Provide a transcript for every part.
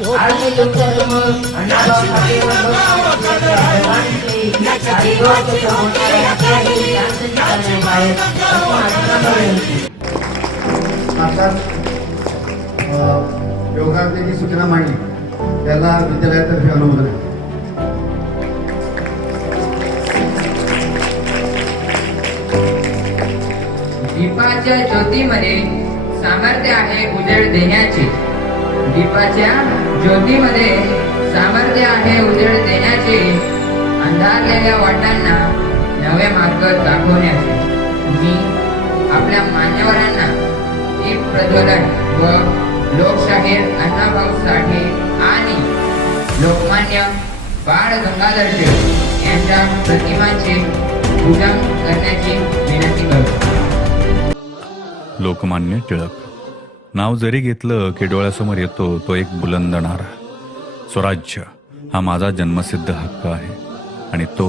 आम्ही तुमच्यासमोर अण्णाभाऊ साठे योगाची सूचना मांडली त्याला विद्यालयातर्फे अनुमोदन आहे. दीपाच्या ज्योतीमध्ये सामर्थ्य आहे उजेड देण्याचे. दीपाच्या ज्योतीमध्ये सामर्थ्य आहे उजेड देण्याचे, अंधारलेल्या वाटांना नवे मार्ग दाखवण्याचे. मी आपल्या मान्यवरांना दीप प्रज्वलन व लोकशाहीर अण्णाभाऊ साठे आणि लोकमान्य बाळ गंगाधर टिळक यांच्या प्रतिमांचे पूजन करण्याची विनंती करतो. लोकमान्य टिळक नाव जरी घेतलं की डोळ्यासमोर येतो तो एक बुलंद नारा. स्वराज्य हा माझा जन्मसिद्ध हक्क आहे आणि तो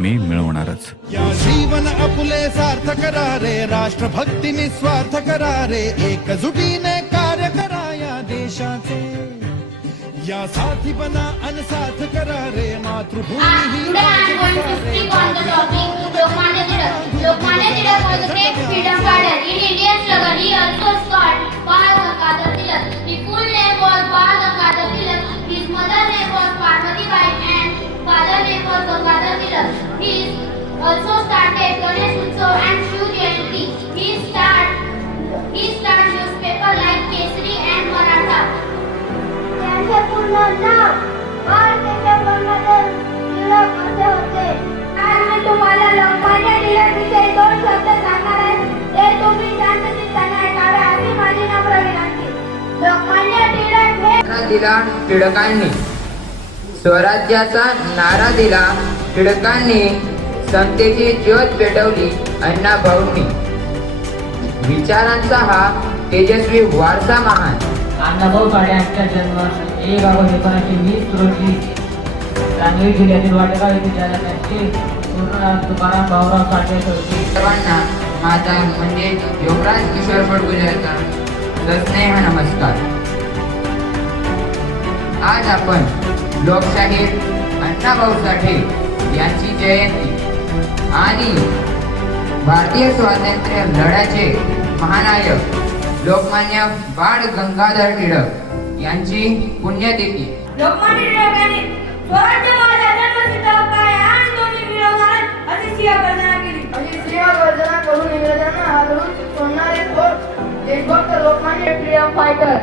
मी मिळवणारच. या जीवन आपुले सार्थ करा रे, राष्ट्रभक्ती निस्वार्थ करा रे, एकजुटीने कार्य करा या देशाचे. या साथी बना अनसाथ करा रे, मातृभूमी ही Lokmanya Tilak was a great freedom fighter. In Indian struggle, he also scored Bal Gangadhar Tilak. His full name was Bal Gangadhar Tilak. His mother name was Parvati Bai and father name was Gangadhar Tilak. He also started Ganesh Utsav and Shiv Jayanti. He started newspaper like Kesari and Maratha. त्यांचे पूर्ण नाव बाळ गंगाधर टिळक असे होते. आज मी तुम्हाला लोकमान्य टिळक विषयी 2 शब्द सांगणार आहे. ते तुम्ही शांतचित्ताने ऐकावे अशी माझी नम्र विनंती. लोकमान्य टिळक हे नारा दिला टिळकांनी, स्वराज्याचा नारा दिला टिळकांनी, समतेची ज्योत पेटवली अण्णाभाऊंनी. विचारांचा हा तेजस्वी वारसा महान. अण्णाभाऊ साठे यांचा जन्म 1 ऑगस्ट 1920 रोजी सांगली जिल्ह्यातील वाटेगाव येथे झाला. त्यांचे पूर्ण नाव तुकाराम भाऊराव साठे होते. सर्वांना माझा म्हणजे योगराज किशोर फडकुलेचा सस्नेह नमस्कार. आज आपण लोकशाहीर अण्णाभाऊ साठे यांची जयंती आणि भारतीय स्वातंत्र्य लढ्याचे महानायक लोकमान्य बाळ गंगाधर टिळक यांची पुण्यतिथी. लोकमान्य टिळकांनी स्वराज्य माझा जन्मसिद्ध हक्क आहे आणि तो मी मिळवणारच अशी सिंहगर्जना केली. अशी सिंहगर्जना करून इंग्रजांना हादरून सोडणारे थोर देशभक्त Lokmanya freedom fighter.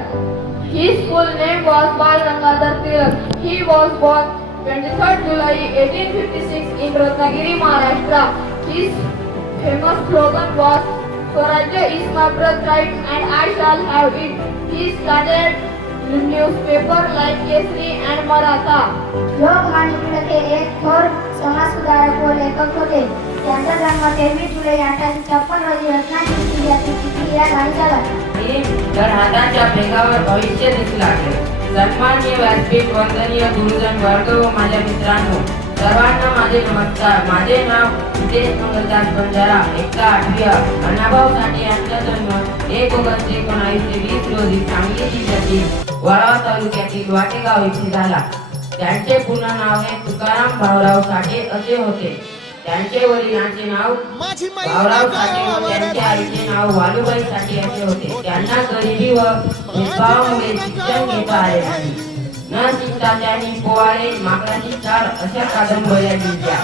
His full name was Bal Gangadhar Tilak. He was born 23rd July 1856 in Ratnagiri, Maharashtra. His famous slogan was Swarajya is my birthright and I shall have it. He started newspaper like Kesari and Maratha. Lokmanya Tilak हे एक थोर समाजसुधारक व लेखक होते. त्यांचा जन्म 23 जुलै 1856 रोजी रत्नागिरी जिल्ह्यातील चिखली या गावी झाला. तर हातांच्या भेगावर भविष्य दिसू लागले. सन्माननीय व्यासपीठ, वंदनीय गुरुजन वर्ग व माझ्या मित्रांनो, सर्वांना माझे नमस्कार. माझे नाव हितेश मंगलदास बंजारा. 8वी अण्णाभाऊ साठे यांचा जन्म 1 ऑगस्ट 1920 रोजी सांगली जिल्ह्यातील वाळवा तालुक्यातील वाटेगाव येथे झाला. त्यांचे पूर्ण नाव हे तुकाराम भाऊराव साठे असे होते. त्यांचे वडिलांचे नाव भाऊराव साठे व त्यांच्या आईचे नाव वालुबाई साठे असे होते. त्यांना गरिबी व भेदभावामुळे शिक्षण घेता आले नाही. न शिकता त्यांनी पोवाडे, माकडाची चाल अशा कादंबऱ्या लिहिल्या.